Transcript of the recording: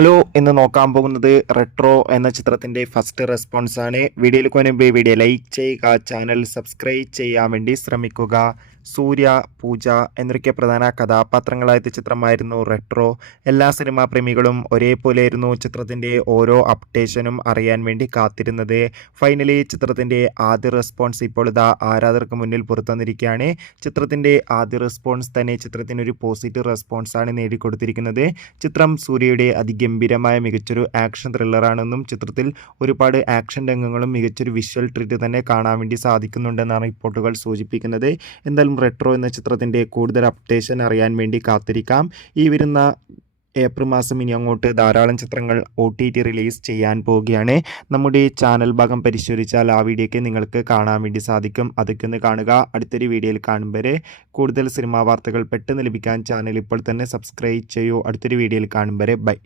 Hello, ഇന്ന് നോക്കാൻ പോകുന്നത് റെട്രോ എന്ന ചിത്രത്തിൻ്റെ ഫസ്റ്റ് റെസ്പോൺസ് ആണ്. വീഡിയോയിൽ മുൻപ് വീഡിയോ ലൈക്ക് ചെയ്യുക, ചാനൽ സബ്സ്ക്രൈബ് ചെയ്യാൻ വേണ്ടി ശ്രമിക്കുക. സൂര്യ, പൂജ എന്നൊക്കെ പ്രധാന കഥാപാത്രങ്ങളായ ചിത്രമായിരുന്നു റെട്രോ. എല്ലാ സിനിമാ പ്രേമികളും ഒരേപോലെയായിരുന്നു ചിത്രത്തിൻ്റെ ഓരോ അപ്ഡേഷനും അറിയാൻ വേണ്ടി കാത്തിരുന്നത്. ഫൈനലി ചിത്രത്തിൻ്റെ ആദ്യ റെസ്പോൺസ് ഇപ്പോൾ ഇതാ ആരാധകർക്ക് മുന്നിൽ പുറത്തുവന്നിരിക്കുകയാണ്. ചിത്രത്തിൻ്റെ ആദ്യ റെസ്പോൺസ് തന്നെ ചിത്രത്തിനൊരു പോസിറ്റീവ് റെസ്പോൺസാണ് നേടിക്കൊടുത്തിരിക്കുന്നത്. ചിത്രം സൂര്യയുടെ അതിഗംഭീരമായ മികച്ചൊരു ആക്ഷൻ ത്രില്ലറാണെന്നും ചിത്രത്തിൽ ഒരുപാട് ആക്ഷൻ രംഗങ്ങളും മികച്ചൊരു വിഷ്വൽ ട്രീറ്റ് തന്നെ കാണാൻ വേണ്ടി സാധിക്കുന്നുണ്ടെന്നാണ് റിപ്പോർട്ടുകൾ സൂചിപ്പിക്കുന്നത്. എന്തായാലും റെട്രോ എന്ന ചിത്രത്തിൻ്റെ കൂടുതൽ അപ്ഡേഷൻ അറിയാൻ വേണ്ടി കാത്തിരിക്കാം. ഈ വരുന്ന ഏപ്രിൽ മാസം ഇനി അങ്ങോട്ട് ധാരാളം ചിത്രങ്ങൾ OTT റിലീസ് ചെയ്യാൻ പോവുകയാണ്. നമ്മുടെ ചാനൽ ഭാഗം പരിശോധിച്ചാൽ ആ വീഡിയോയ്ക്ക് നിങ്ങൾക്ക് കാണാൻ വേണ്ടി സാധിക്കും. അതൊക്കെ ഒന്ന് കാണുക. അടുത്തൊരു വീഡിയോയിൽ കാണും വരെ കൂടുതൽ സിനിമാ വാർത്തകൾ പെട്ടെന്ന് ലഭിക്കാൻ ചാനൽ ഇപ്പോൾ തന്നെ സബ്സ്ക്രൈബ് ചെയ്യൂ. അടുത്തൊരു വീഡിയോയിൽ കാണും വരെ ബൈ.